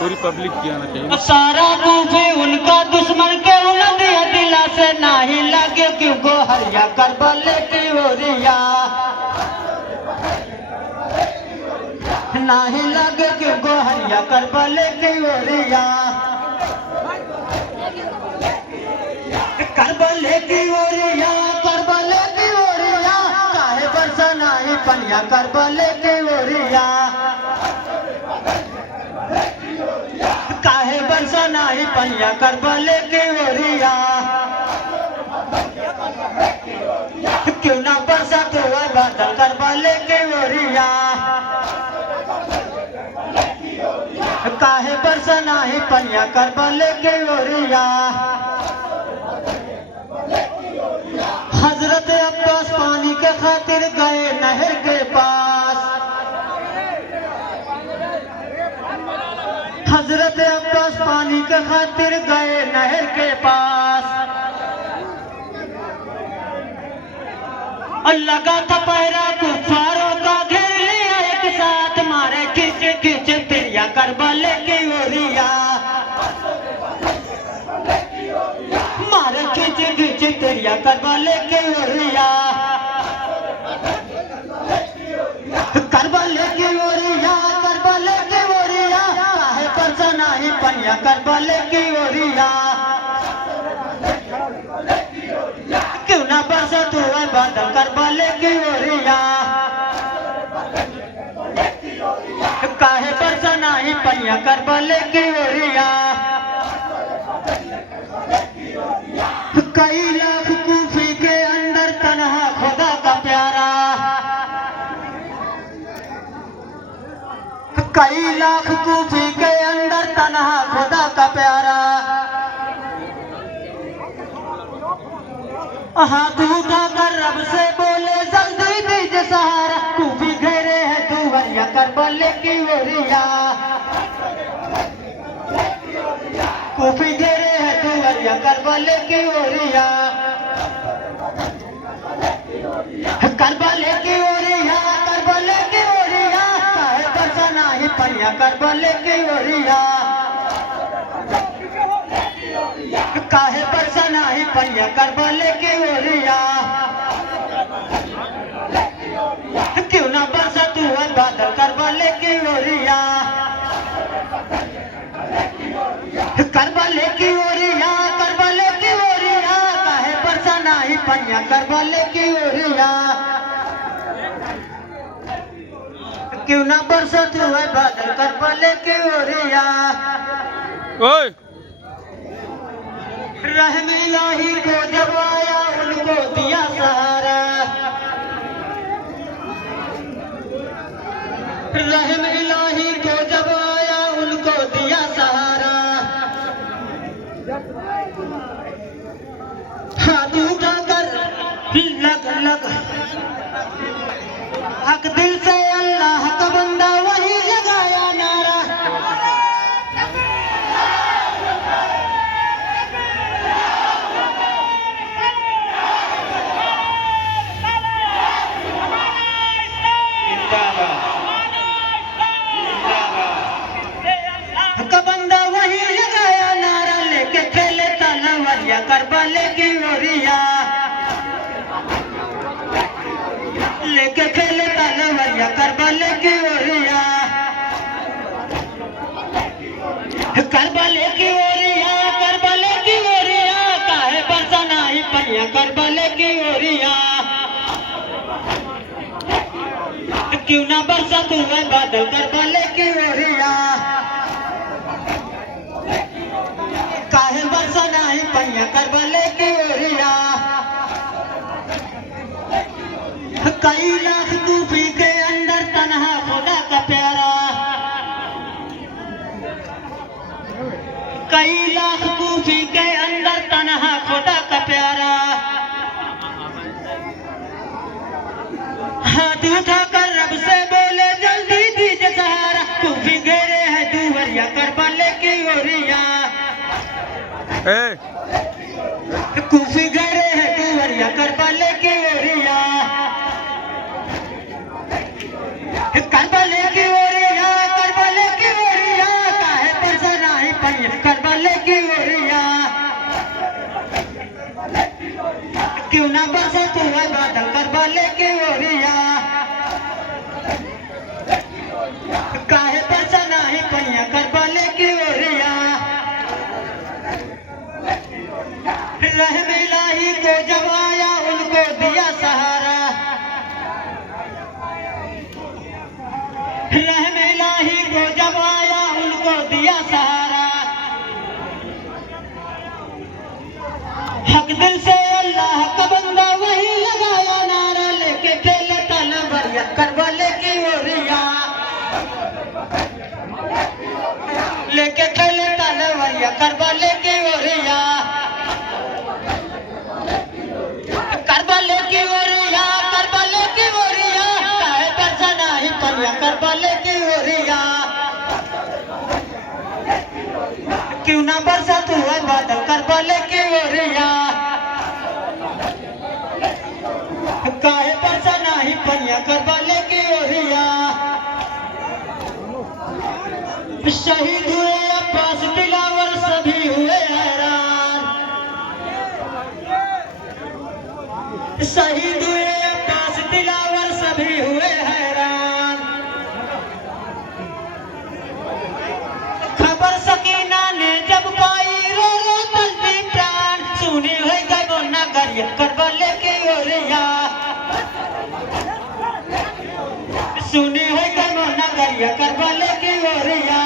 पूरी पब्लिक की आना चाहिए। सारा कूफी उनका दुश्मन के दिया दिला से नहीं लगे क्योंकि हरिया करबले की ओरिया नहीं लगे क्योंकि हरिया करबले की ओरिया करबले की ओरिया काहे बरसा नहीं पनिया करबले की ओरिया काहे बरसा नहीं पनिया करबले की ओरिया क्यों ना बरसा तो बादल करबले की ओरिया काहे बरसा नहीं पनिया करबले की ओरिया हजरत अब्बास पानी के खातिर गए नहर के पास हजरत अब्बास पानी के खातिर गए नहर के पास और लगा था पहरा कुफारों का घेर लिया एक साथ मारे खींच खींच तिरिया करबले की ओरिया मारे खींच खींच तिरिया करबले की ओरिया करबले की ओरिया काहे बरसा नहीं पनिया करबले की ओरिया क्यों ना बरसा तू बादल करबले की ओरिया काहे बरसा नहीं पनिया करबले की ओरिया कई लाख कूफी के अंदर तन्हा खुदा का प्यारा कई लाख कूफी के अंदर तन्हा खुदा का प्यारा हाथ उठाकर रब से बोले जल्दी दीजिए सहारा कूफी घेरे है दुवरिया करबले की ओरिया कूफी घेरे है दुवरिया करबले की ओरिया करबले की ओरिया काहे बरसा नहीं पनिया करबले की ओरिया काहे बरसा नहीं पनिया करबले की ओरिया क्यों ना बरसा तू बादल करबले की ओरिया करबले की ओरिया काहे बरसा नहीं पनिया करबले की ओरिया क्यों ना बरसा तू बादल करबले की ओरिया ओए रहम इलाही को जब आया उनको दिया सहारा रहम इलाही को जब आया उनको दिया सहारा हाथ उठाकर लग हक दिल से अल्लाह का बंदा वही लगाया नारा का बंदा वही लगाया नारा लेके खेले तलवारिया करबले की ओरिया लेके खेले तलवारिया करबले की ओरिया करबले की ओरिया काहे बरसा नहीं पनिया करबले की ओरिया क्यों ना बरसा तू बादल करबले की ओरिया काहे बरसा नहीं पनिया करबले की ओरिया कई लाख कूफी के अंदर तन्हा खुदा का प्यारा कई लाख कूफी के अंदर तन्हा खुदा का प्यारा हाथ उठाकर रब से बोले जल्दी दीजिए सहारा कूफी घेरे है दुवरिया करबले की ओरिया कूफी घेरे है दुवरिया करबले की ओरिया करबले की ओरिया काहे परसन आई पैया करबले की ओरिया क्यों ना बरसे तू है बादल करबले की ओरिया काहे परसन आई पैया करबले की ओरिया रहम इलाही को जब आया उनको दिया सहारा रहम इलाही को जब आया उनको दिया सहारा हक दिल से अल्लाह का बंदा वही लगाया नारा लेके खेले तलवारिया करबले की ओरिया लेके खेले तलवारिया करबले की ओरिया करबले की ओरिया काहे परसन आई पैया करबले की ओरिया क्यों ना बरसा तू है बादल करबले की ओरिया काहे परसन आई पैया करबले की ओरिया शहीद हुए अब्बास दिलावर सभी हुए हैरान शहीद हुए अब्बास दिलावर सभी हुए हैरान खबर सकीना ने जब पाई रो रो तलती प्राण सुनी हुई गई वो नगरिया करबले की ओरिया सुनी हुई गई वो नगरिया करबले की ओरिया